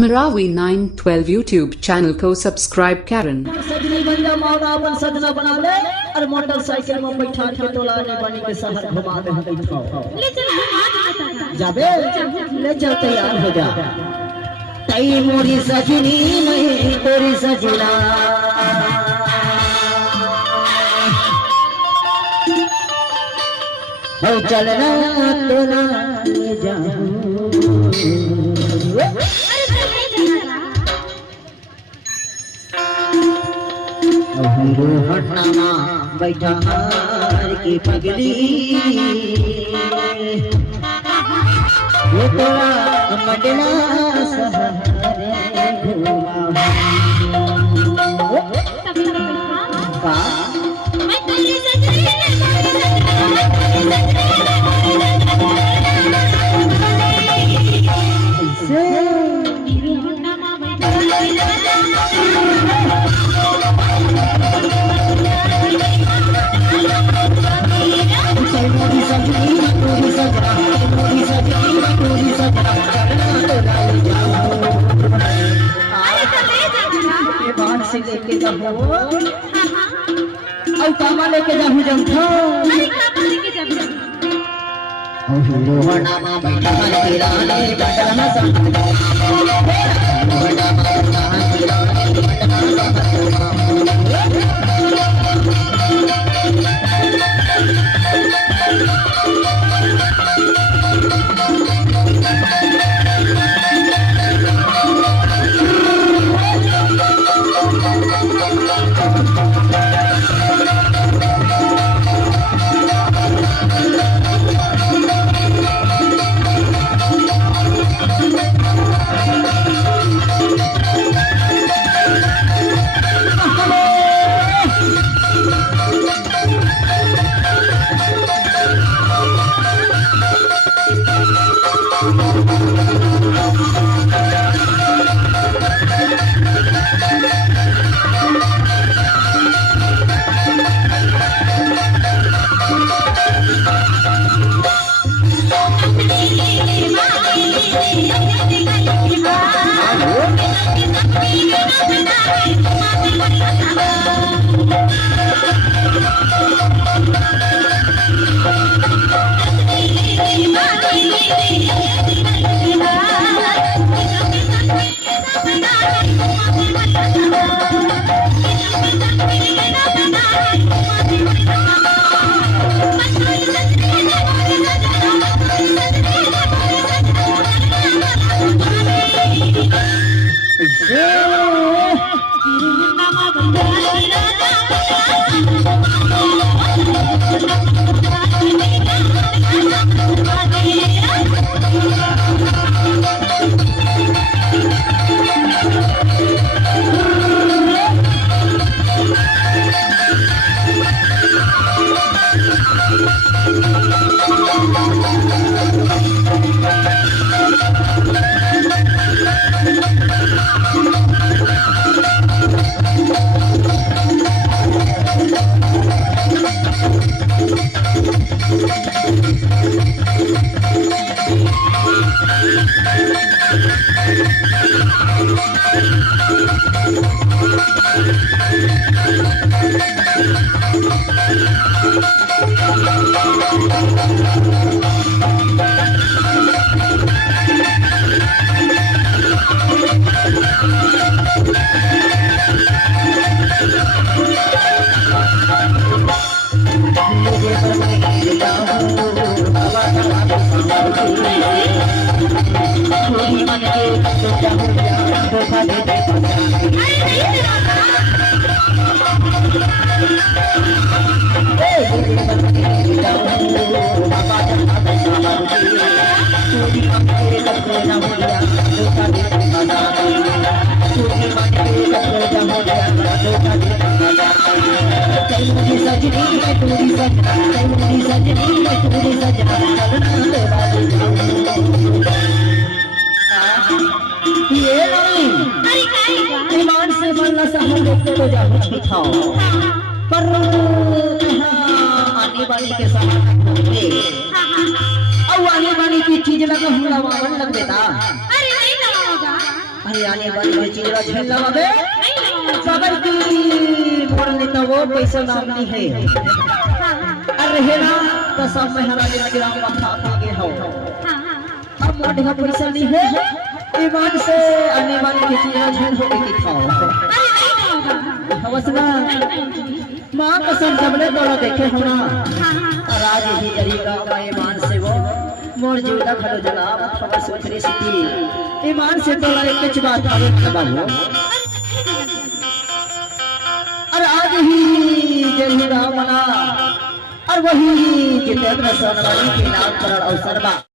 Marawi 912 YouTube channel को subscribe करें। सजनी बन जा मौला अपन सजना बना ले और मोटरसाइकिल में बैठा के तोला ने बनी के शहर घुमा दे बैठाओ ले चल हम जाबे ले चल तैयार हो जा तई मोरी सजनी नहीं तोरी सजना हो चलना तोला ले जाऊं हीरो हटना बैठा हार की पगली ये तोरा मडला सहारे घुमा का मैं तेरी सजनी से लेके जाओ और कामा लेके जाऊं जंखो अरे कामा लेके जाऊं ओ हीरो नामा बैठा तेरा ने बटना सा पर आने वाली के साथ और आने वाली की चीज लगा हुआ वावन लग देता। अरे नहीं लगा होगा। अरे ये आने वाली चीरा झेल लगे सबर की पढ़ने तो वो पैसा नाम नहीं है अरे है ना तो सब महाराज ने ग्राम बता के हो अब मोटे का पैसा नहीं है ईमान से आने वाली चीरा झेल हो के खाओ हवसना मां कसम जबले तोरा देखे होना और आज ही तरीका का ईमान से वो मोर जीवदा खलो जनाब खबर सुथरी सिटी ईमान से तोरा एक कुछ बात आगे बाबू और आज ही जल्दी राम मना और वही जितेंद्र सोनवानी के नाम पर अवसर बा